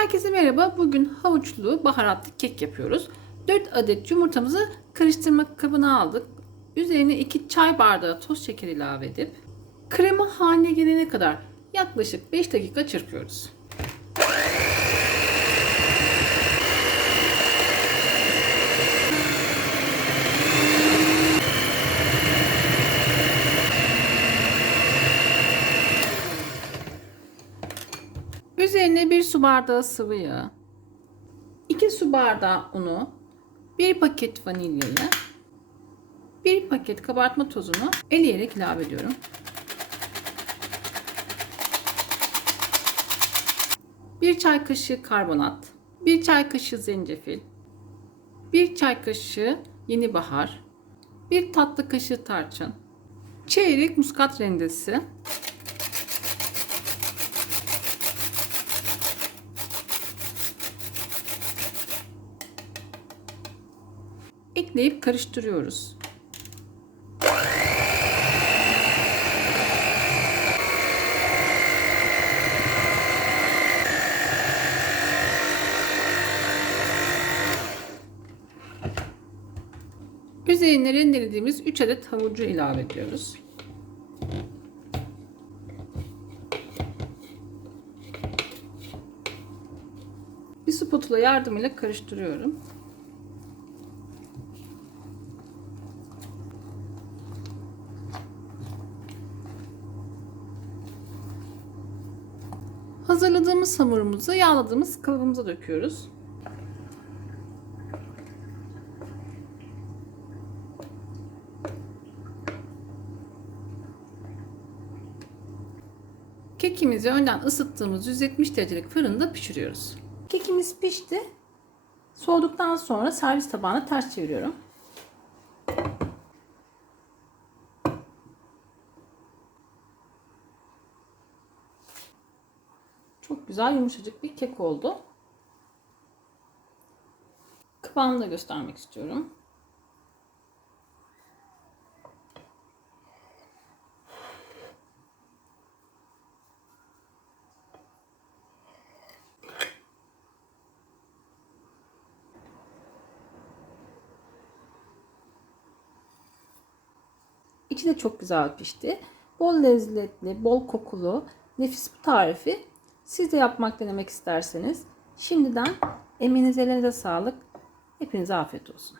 Herkese merhaba. Bugün havuçlu baharatlı kek yapıyoruz. 4 adet yumurtamızı karıştırma kabına aldık. Üzerine 2 çay bardağı toz şeker ilave edip krema haline gelene kadar yaklaşık 5 dakika çırpıyoruz. Üzerine 1 su bardağı sıvı yağ, 2 su bardağı unu, 1 paket vanilyayı, 1 paket kabartma tozunu eleyerek ilave ediyorum. Bir çay kaşığı karbonat, 1 çay kaşığı zencefil, 1 çay kaşığı yeni bahar, 1 tatlı kaşığı tarçın, çeyrek muskat rendesi, ekleyip karıştırıyoruz. Üzerine rendelediğimiz 3 adet havucu ilave ediyoruz. Bir spatula yardımıyla karıştırıyorum. Hazırladığımız hamurumuzu yağladığımız kalıbımıza döküyoruz. Kekimizi önden ısıttığımız 170 derecelik fırında pişiriyoruz. Kekimiz pişti. Soğuduktan sonra servis tabağına ters çeviriyorum. Çok güzel yumuşacık bir kek oldu. Kıvamını da göstermek istiyorum. İçi de çok güzel pişti. Bol lezzetli, bol kokulu, nefis bir tarifi siz de yapmak denemek isterseniz şimdiden emeğinize elinize sağlık. Hepinize afiyet olsun.